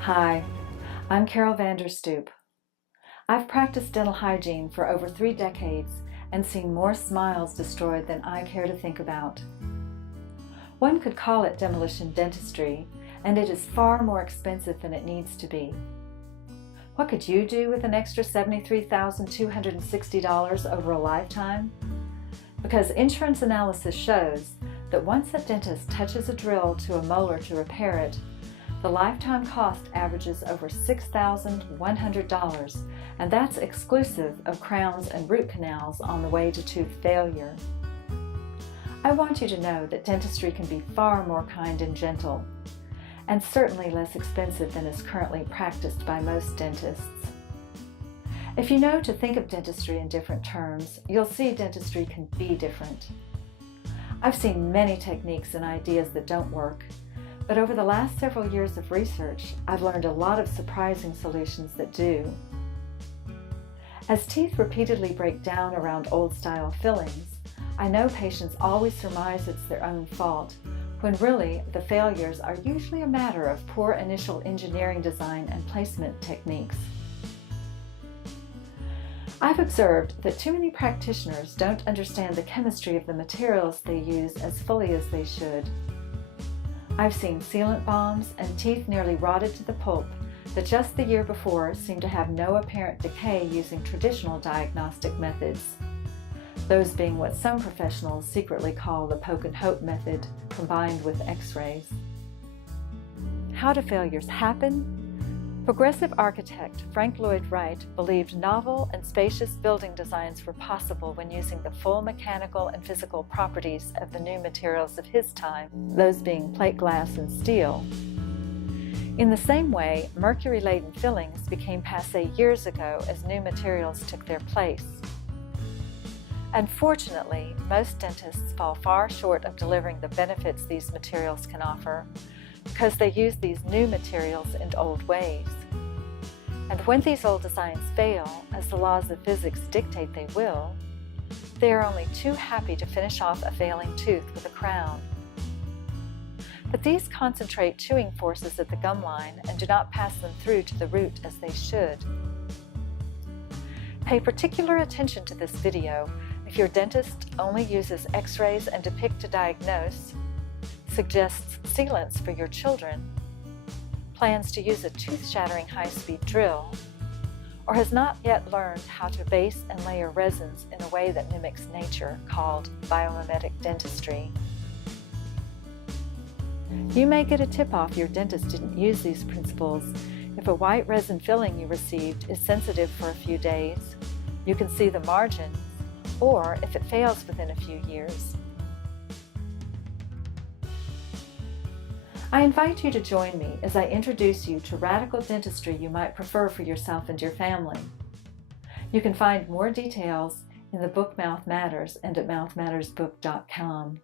Hi, I'm Carol Vanderstoop. I've practiced dental hygiene for over 3 decades and seen more smiles destroyed than I care to think about. One could call it demolition dentistry, and it is far more expensive than it needs to be. What could you do with an extra $73,260 over a lifetime? Because insurance analysis shows that once a dentist touches a drill to a molar to repair it, the lifetime cost averages over $6,100, and that's exclusive of crowns and root canals on the way to tooth failure. I want you to know that dentistry can be far more kind and gentle, and certainly less expensive than is currently practiced by most dentists. If you know to think of dentistry in different terms, you'll see dentistry can be different. I've seen many techniques and ideas that don't work, but over the last several years of research, I've learned a lot of surprising solutions that do. As teeth repeatedly break down around old-style fillings, I know patients always surmise it's their own fault, when really the failures are usually a matter of poor initial engineering design and placement techniques. I've observed that too many practitioners don't understand the chemistry of the materials they use as fully as they should. I've seen sealant bombs and teeth nearly rotted to the pulp that just the year before seemed to have no apparent decay using traditional diagnostic methods, those being what some professionals secretly call the poke and hope method combined with x-rays. How do failures happen? Progressive architect Frank Lloyd Wright believed novel and spacious building designs were possible when using the full mechanical and physical properties of the new materials of his time, those being plate glass and steel. In the same way, mercury-laden fillings became passé years ago as new materials took their place. Unfortunately, most dentists fall far short of delivering the benefits these materials can offer, because they use these new materials in old ways. And when these old designs fail, as the laws of physics dictate they will, they are only too happy to finish off a failing tooth with a crown. But these concentrate chewing forces at the gum line and do not pass them through to the root as they should. Pay particular attention to this video if your dentist only uses x-rays and to pick to diagnose, suggests sealants for your children, plans to use a tooth-shattering high-speed drill, or has not yet learned how to base and layer resins in a way that mimics nature, called biomimetic dentistry. You may get a tip-off your dentist didn't use these principles if a white resin filling you received is sensitive for a few days, you can see the margins, or if it fails within a few years. I invite you to join me as I introduce you to radical dentistry you might prefer for yourself and your family. You can find more details in the book Mouth Matters and at mouthmattersbook.com.